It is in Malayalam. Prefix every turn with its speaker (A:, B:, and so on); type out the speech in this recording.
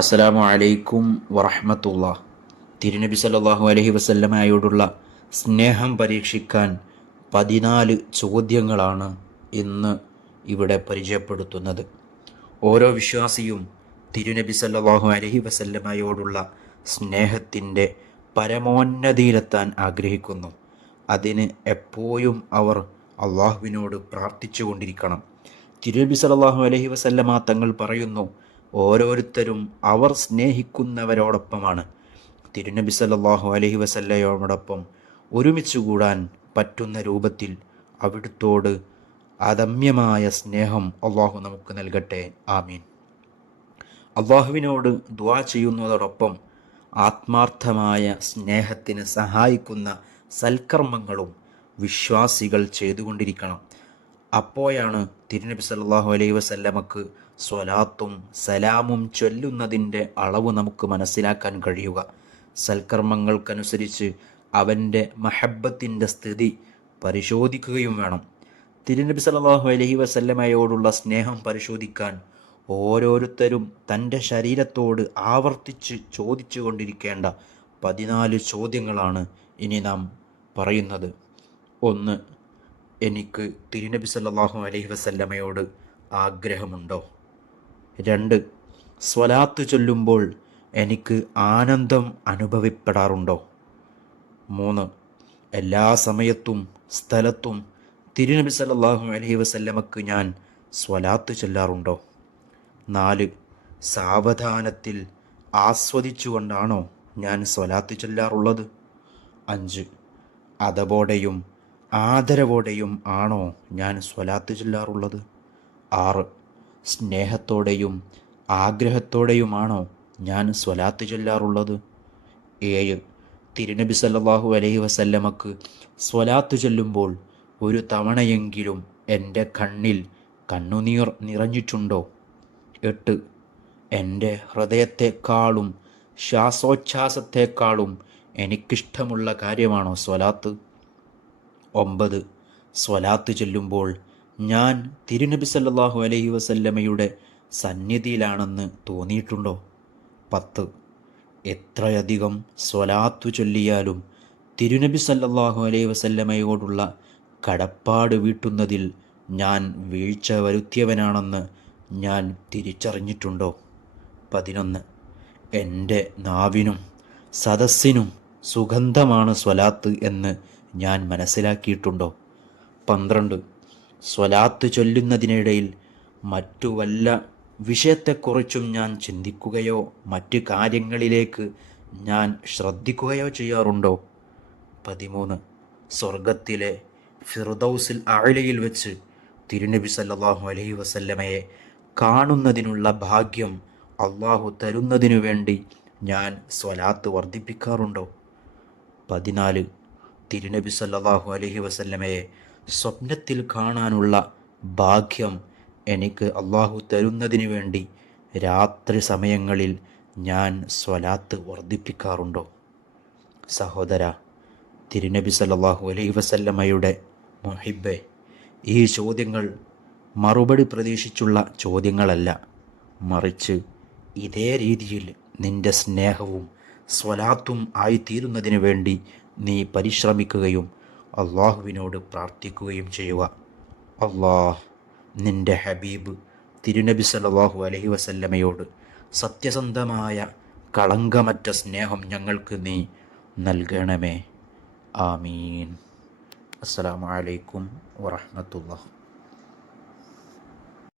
A: അസ്സലാമു അലൈക്കും വറഹമത്തുള്ള. തിരുനബി സല്ലാഹു അലഹി വസല്ലമയോടുള്ള സ്നേഹം പരീക്ഷിക്കാൻ പതിനാല് ചോദ്യങ്ങളാണ് ഇന്ന് ഇവിടെ പരിചയപ്പെടുത്തുന്നത്. ഓരോ വിശ്വാസിയും തിരുനബി സല്ലാഹു അലഹി വസല്ലമയോടുള്ള സ്നേഹത്തിന്റെ പരമോന്നതിയിലെത്താൻ ആഗ്രഹിക്കുന്നു. അതിന് എപ്പോഴും അവർ അള്ളാഹുവിനോട് പ്രാർത്ഥിച്ചു കൊണ്ടിരിക്കണം തിരുനബി സല്ലല്ലാഹു അലഹി വസല്ലമ തങ്ങൾ പറയുന്നു ഓരോരുത്തരും അവർ സ്നേഹിക്കുന്നവരോടൊപ്പമാണ്. തിരുനബി സല്ലാഹു അലഹി വസല്ലയോടൊപ്പം ഒരുമിച്ച് കൂടാൻ പറ്റുന്ന രൂപത്തിൽ അവിടുത്തോട് അദമ്യമായ സ്നേഹം അള്ളാഹു നമുക്ക് നൽകട്ടെ. ആമീൻ. അള്ളാഹുവിനോട് ദ്വാ ചെയ്യുന്നതോടൊപ്പം ആത്മാർത്ഥമായ സ്നേഹത്തിന് സഹായിക്കുന്ന സൽക്കർമ്മങ്ങളും വിശ്വാസികൾ ചെയ്തുകൊണ്ടിരിക്കണം. അപ്പോഴാണ് തിരുനബി സല്ലാഹു അലൈ വസല്ലമക്ക് സ്വലാത്തും സലാമും ചൊല്ലുന്നതിന്റെ അളവ് നമുക്ക് മനസ്സിലാക്കാൻ കഴിയുക. സൽക്കർമ്മങ്ങൾക്കനുസരിച്ച് അവന്റെ മഹബത്തിന്റെ സ്ഥിതി പരിശോധിക്കുകയും വേണം. തിരുനബി സല്ലാഹു അലൈഹി വസല്ലമയോടുള്ള സ്നേഹം പരിശോധിക്കാൻ ഓരോരുത്തരും തന്റെ ശരീരത്തോട് ആവർത്തിച്ച് ചോദിച്ചു കൊണ്ടിരിക്കേണ്ട പതിനാല് ചോദ്യങ്ങളാണ് ഇനി നാം പറയുന്നത്. ഒന്ന് എനിക്ക് തിരുനബി സല്ലാഹു അലൈഹി വസല്ലമയോട് ആഗ്രഹമുണ്ടോ? രണ്ട് സ്വലാത്ത് ചൊല്ലുമ്പോൾ എനിക്ക് ആനന്ദം അനുഭവപ്പെടാറുണ്ടോ? മൂന്ന് എല്ലാ സമയത്തും സ്ഥലത്തും തിരുനബി സല്ലാഹു അലൈഹി വസല്ലമക്ക് ഞാൻ സ്വലാത്ത് ചൊല്ലാറുണ്ടോ? നാല് സാവധാനത്തിൽ ആസ്വദിച്ചുകൊണ്ടാണോ ഞാൻ സ്വലാത്ത് ചൊല്ലാറുള്ളത്? അഞ്ച് അതപോടെയും ആദരവോടെയും ആണോ ഞാൻ സ്വലാത്ത് ചൊല്ലാറുള്ളത്? ആറ്. സ്നേഹത്തോടെയും ആഗ്രഹത്തോടെയുമാണോ ഞാൻ സ്വലാത്ത് ചൊല്ലാറുള്ളത്? ഏഴ്. തിരുനബി സല്ലാഹു അലൈഹി വസല്ലമക്ക് സ്വലാത്ത് ചൊല്ലുമ്പോൾ ഒരു തവണയെങ്കിലും എന്റെ കണ്ണിൽ കണ്ണുനീർ നിറഞ്ഞിട്ടുണ്ടോ? എട്ട്. എന്റെ ഹൃദയത്തെക്കാളും ശ്വാസോച്ഛ്വാസത്തെക്കാളും എനിക്കിഷ്ടമുള്ള കാര്യമാണോ സ്വലാത്ത്? ഒമ്പത്. സ്വലാത്ത് ചൊല്ലുമ്പോൾ ഞാൻ തിരുനബി സല്ലാഹു അലൈഹി വസല്ലമയുടെ സന്നിധിയിലാണെന്ന് തോന്നിയിട്ടുണ്ടോ? പത്ത്. എത്രയധികം സ്വലാത്തു ചൊല്ലിയാലും തിരുനബി സല്ലാഹു അലൈഹി വസല്ലമയോടുള്ള കടപ്പാട് വീട്ടുന്നതിൽ ഞാൻ വീഴ്ച വരുത്തിയവനാണെന്ന് ഞാൻ തിരിച്ചറിഞ്ഞിട്ടുണ്ടോ? പതിനൊന്ന്. എന്റെ നാവിനും സദസ്സിനും സുഗന്ധമാണ് സ്വലാത്ത് എന്ന് ഞാൻ മനസ്സിലാക്കിയിട്ടുണ്ടോ? പന്ത്രണ്ട്. സ്വലാത്ത് ചൊല്ലുന്നതിനിടയിൽ മറ്റു വല്ല വിഷയത്തെക്കുറിച്ചും ഞാൻ ചിന്തിക്കുകയോ മറ്റ് കാര്യങ്ങളിലേക്ക് ഞാൻ ശ്രദ്ധിക്കുകയോ ചെയ്യാറുണ്ടോ? പതിമൂന്ന്. സ്വർഗത്തിലെ ഫിർദൌസിൽ അഴലയിൽ വെച്ച് തിരുനബി സല്ലാഹു അലഹി വസല്ലമയെ കാണുന്നതിനുള്ള ഭാഗ്യം അള്ളാഹു തരുന്നതിനു വേണ്ടി ഞാൻ സ്വലാത്ത് വർദ്ധിപ്പിക്കാറുണ്ടോ? പതിനാല്. തിരുനബി സല്ലാഹു അലഹി വസല്ലമയെ സ്വപ്നത്തിൽ കാണാനുള്ള ഭാഗ്യം എനിക്ക് അള്ളാഹു തരുന്നതിന് വേണ്ടി രാത്രി സമയങ്ങളിൽ ഞാൻ സ്വലാത്ത് വർദ്ധിപ്പിക്കാറുണ്ടോ? സഹോദര തിരുനബി സല്ലാഹു അലൈഹി വസല്ലമ്മയുടെ മൊഹിബെ ഈ ചോദ്യങ്ങൾ മറുപടി പ്രതീക്ഷിച്ചുള്ള ചോദ്യങ്ങളല്ല. മറിച്ച് ഇതേ രീതിയിൽ നിന്റെ സ്നേഹവും സ്വലാത്തും ആയിത്തീരുന്നതിന് വേണ്ടി നീ പരിശ്രമിക്കുകയും അള്ളാഹുവിനോട് പ്രാർത്ഥിക്കുകയും ചെയ്യുക. അള്ളാഹ് നിന്റെ ഹബീബ് തിരുനബി സല്ലല്ലാഹു അലഹി വസല്ലമയോട് സത്യസന്ധമായ കളങ്കമറ്റ സ്നേഹം ഞങ്ങൾക്ക് നീ നൽകണമേ. ആമീൻ. അസ്സലാമു അലൈക്കും വറഹ്മത്തുള്ളാഹി.